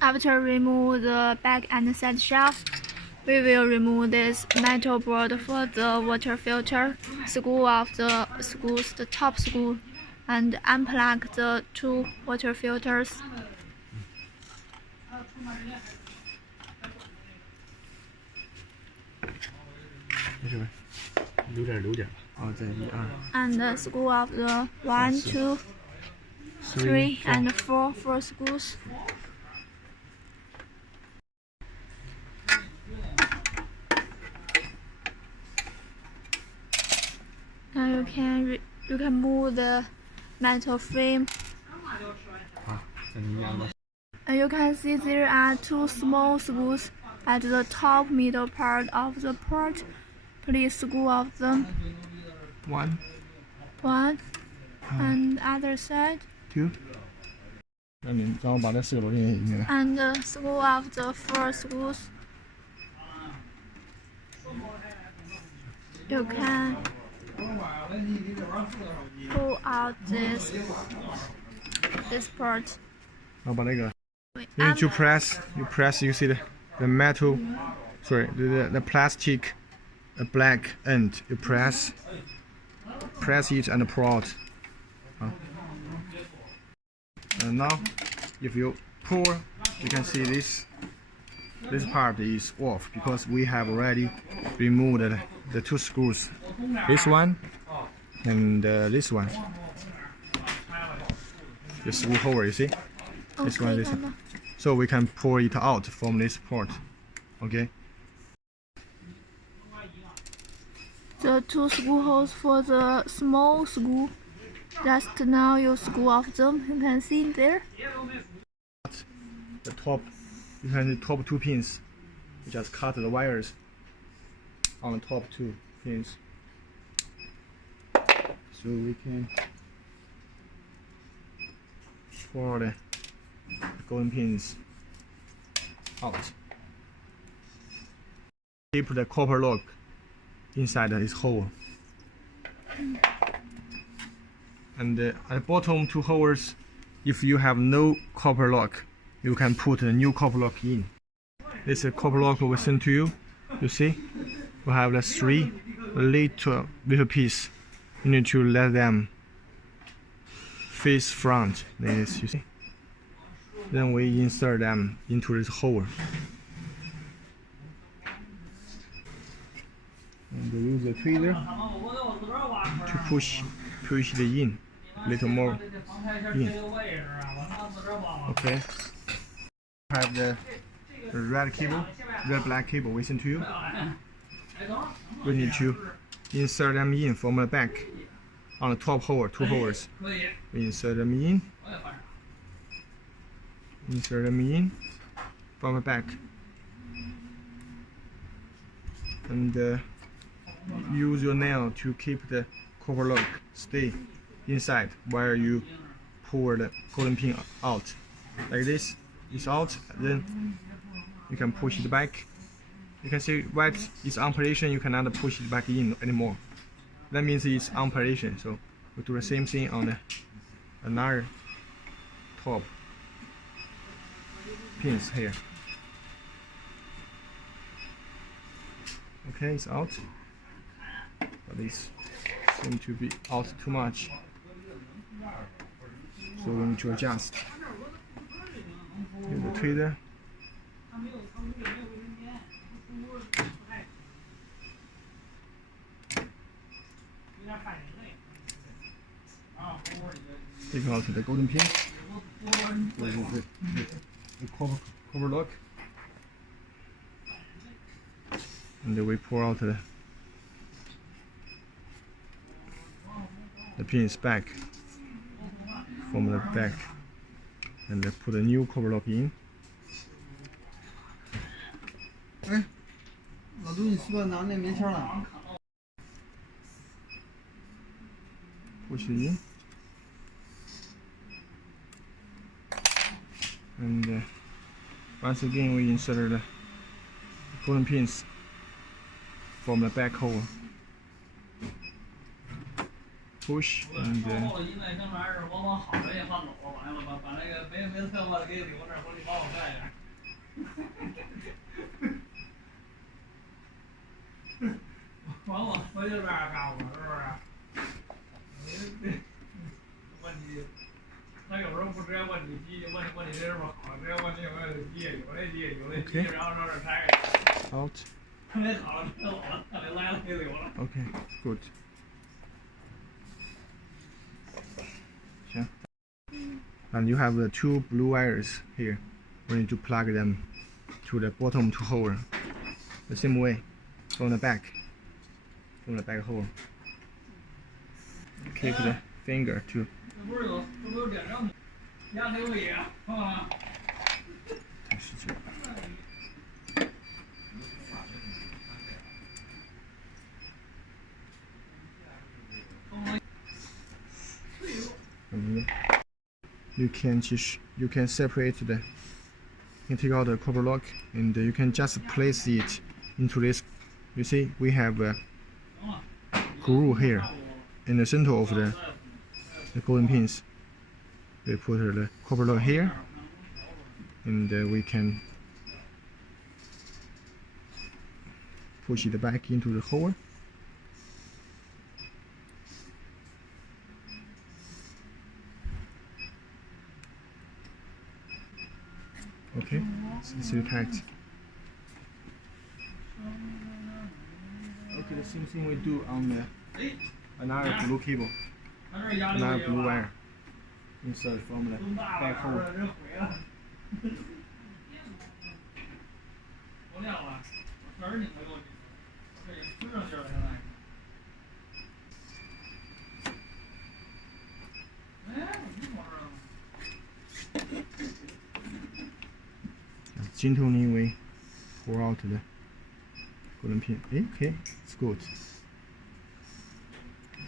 After remove the back and side shelf, we will remove this metal board for the water filter, screw off the screws, the top screw, and unplug the two water filters. 没事吧？留点吧。哦，再1、2。And screw off the 1, 2, 3, and 4 screws. Now you can move the metal frame. 好，再1、2吧。And you can see there are two small screws at the top middle part of the port. Please screw off them. One, and other side. 2。让我把这4个螺钉引进来。And screw off the 4 screws. You can pull out this part. 然后把那个 you need to press. You see the metal, sorry, the plastic, the black end. You press it and pull out. And now, if you pull, you can see this part is off because we have already removed the 2 screws. This one and this one. The screw holder, you see? This one, this one. So we can pull it out from this port. Okay. The 2 screw holes for the small screw. Just now you screw off them. You can see there. The top, you can see the top 2 pins. You just cut the wires on the top 2 pins. So we can pull the golden pins out. Keep the copper lock inside this hole. And at the bottom 2 holes, if you have no copper lock, you can put a new copper lock in. This copper lock we send to you. You see, we have the 3 little piece. You need to let them face front. This, you see. Then we insert them into this hole. And we use the tweezer to push it in, a little more in. Okay. Have the red black cable we sent to you. We need to insert them in from the back on the top hole, 2 holes. We insert them in. Insert them in from the back. And use your nail to keep the copper lock stay inside while you pull the golden pin out. Like this, it's out, then you can push it back. You can see while it's on operation, you cannot push it back in anymore. That means it's on operation. So we do the same thing on the another top pins here. Okay, it's out. But this seems to be out too much. So we need to adjust. Use the tweezer. Take out the golden pin. The cover lock. And then we pull out the pins back from the back and then put a new cover lock in. 哎，老杜，你是不是拿那棉签了？ Push it in. And once again we insert the golden pins from the back hole. Push and 包了一那小玩意儿，往好了也放走，完了把那个没测过的给留那儿，回去帮我盖上。完了，我就这样干过，是不是？问题，他有时候不直接问你急，问你这是不是好，直接问你有没有急，有的急，然后说是拆开。Out. 他没好了，他走了，他就来了，就溜了。 Okay, good. 行。And you have the two blue wires here. We need to plug them to the bottom two hole. The same way from the back hole. Keep the finger to. 这不是有点上压力位啊？啊。太使劲了。You can separate the. You can take out the copper lock and you can just place it into this. You see, we have a groove here in the center of the golden pins. We put the copper lock here, and we can push it back into the hole. Okay, so it's really tight. Okay, the same thing we do on the another blue cable, another blue wire. Insert from the back hole. 我亮了，我圈儿拧了过去，可以推上去了现在。哎，怎么回事啊？ Gently we pull out the golden pin. Okay, it's good.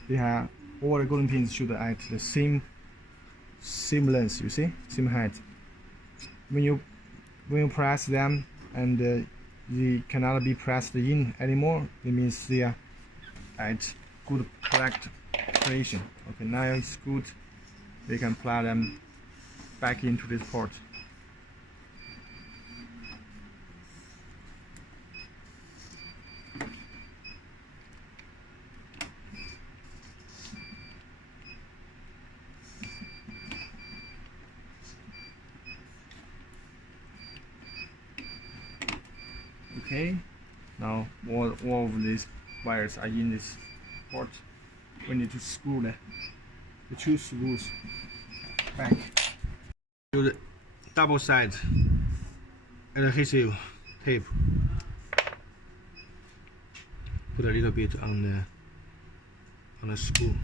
They have all the golden pins should at the same length. You see, same height. When you press them and they cannot be pressed in anymore, it means they are at good correct position. Okay, now it's good. We can plug them back into this port. Okay, now all of these wires are in this port. We need to screw the two screws back. Use double side adhesive tape. Put a little bit on the screw,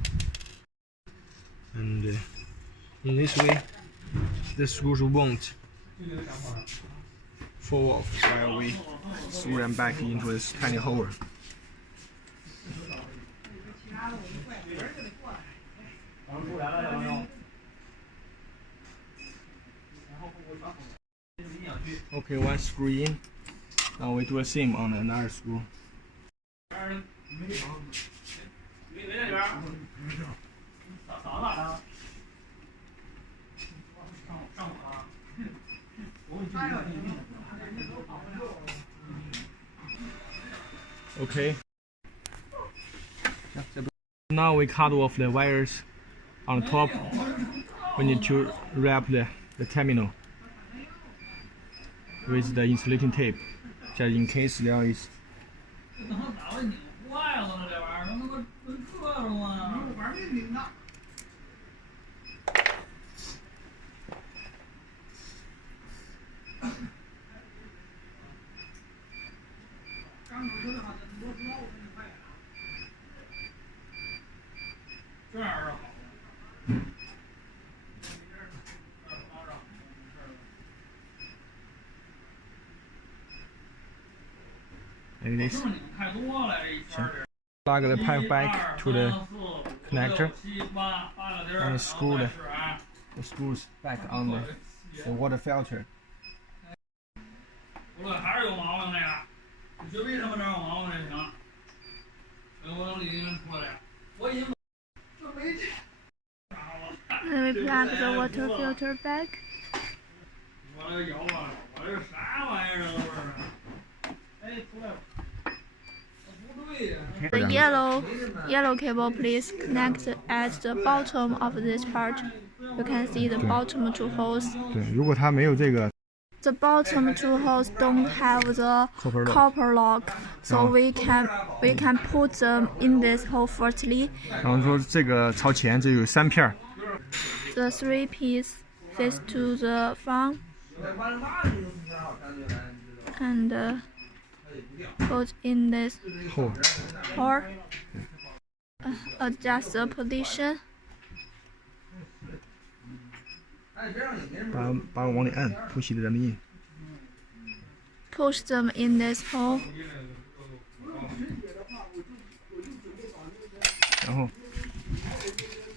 and in this way, the screws won't fall off while we screw them back into this tiny hole. Okay, one screw in. Now we do the same on another screw. Okay. Now we cut off the wires on the top. We need to wrap the terminal with the insulating tape, just in case there is. Like this. Plug the pipe back to the connector and screw the screws back on the water filter. 无论还是有毛病那个，就为什么这有毛病就行。我能理清楚的，我已经这没这。Then we plug the water filter back. 我这摇啊，我这啥玩意 yellow cable, please connect at the bottom of this part. You can see the bottom two holes. 对，如果它没有这个 The bottom two holes don't have the copper lock, so we can put them in this hole firstly. 然后说这个朝前，这有3片。The 3 pieces face to the front and put in this hole. Adjust the position. 把我往里按 ，push them in。 Push them in this hole. 然后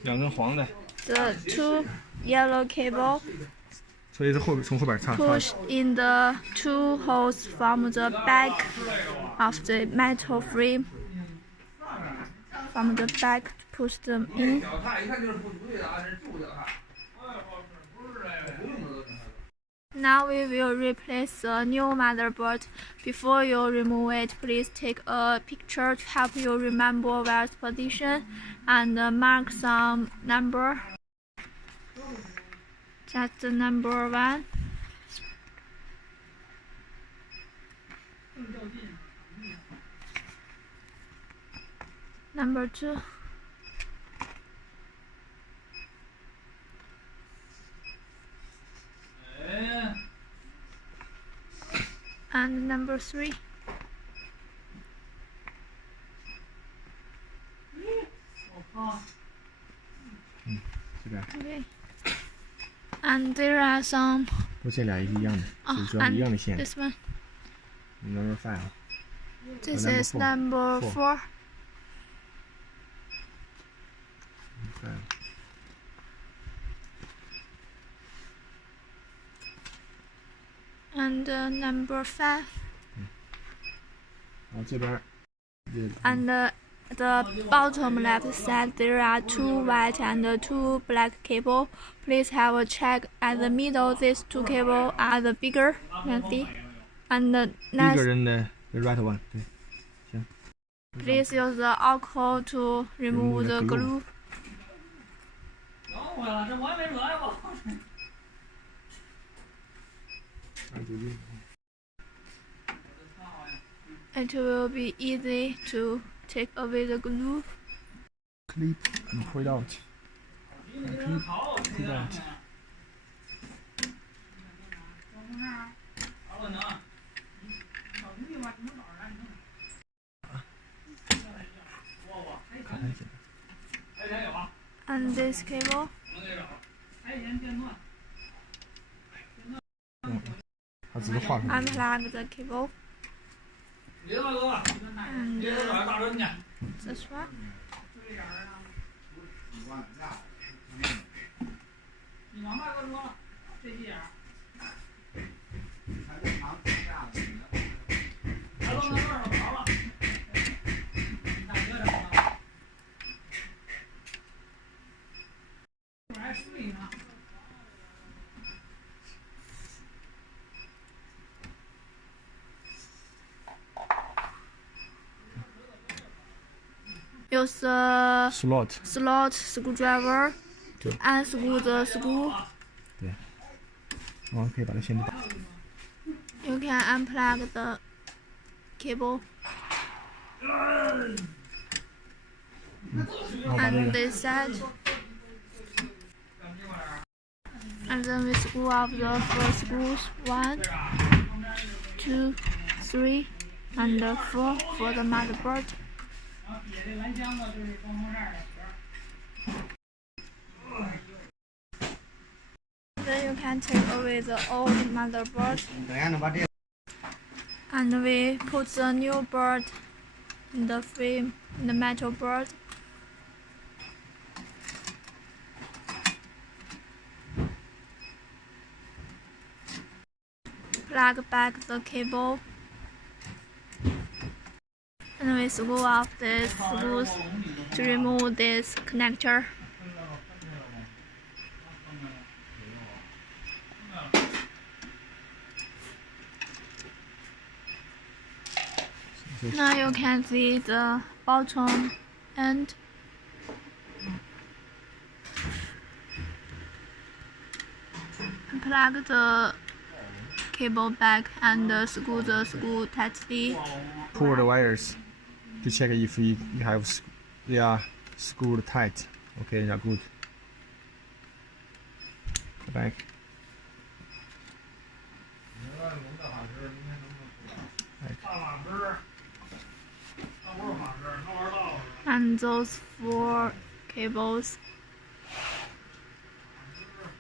2根黄的。The 2 yellow cable. 所以是从后边插。Push in the 2 holes from the back of the metal frame. From the back, push them in. Now we will replace the new motherboard. Before you remove it, please take a picture to help you remember where its position and mark some number. Just the number 1. Number 2. And number 3. Okay. And there are some. 不，这俩一样的，就是说一样的线。This one. Number 5. This is number 4. And number 5. 然后这边。And the bottom left side, there are 2 white and 2 black cable. Please have a check at the middle. These 2 cable are the bigger. You can see. And the next. Bigger than the right one. 对，行。Please use the alcohol to remove the glue. It will be easy to take away the glue. Clip and pull it out. Clip, pull it out. 看看行。And this cable. 它只是画出来。 Unplug the cable. And this one. Use the slot screwdriver to unscrew the screw. 对，然后可以把它线打。You can unplug the cable. And this side. And then we screw up the 4 screws. 1, 2, 3, and 4 for the motherboard. Then you can take away the old motherboard. And we put the new board in the frame, in the metal board. Plug back the cable. And we screw off these screws to remove this connector. Now you can see the bottom end. Plug the cable back and screw the screw tightly. Pull the wires to check if you have they are screwed tight. Okay, yeah, good. Back. And those 4 cables,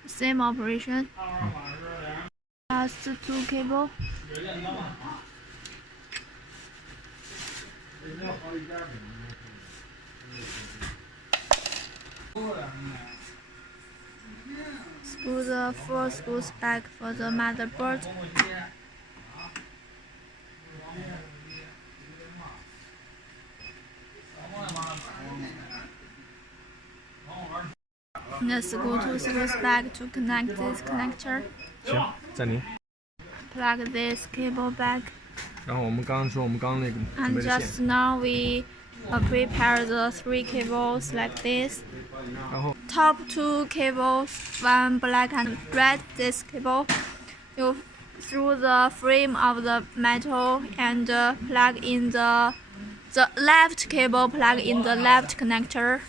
same operation. Last 2 cable. Screw the 4 screws back for the motherboard. And screw 2 screws back to connect this connector. 行，暂停。 Plug this cable back. 然后我们刚刚说我们刚刚那个准 And 备的 just 线， now we prepare the 3 cables like this. 然后 Top 2 cables, one black and red. This cable, you through the frame of the metal and plug in the left cable. Plug in the left connector,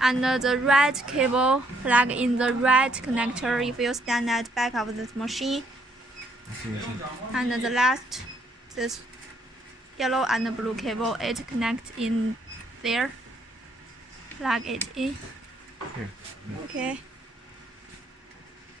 and the right cable plug in the right connector. If you stand at the back of this machine, 行行， and the last, this yellow and blue cable, it connects in there. Plug it in. Here. Okay.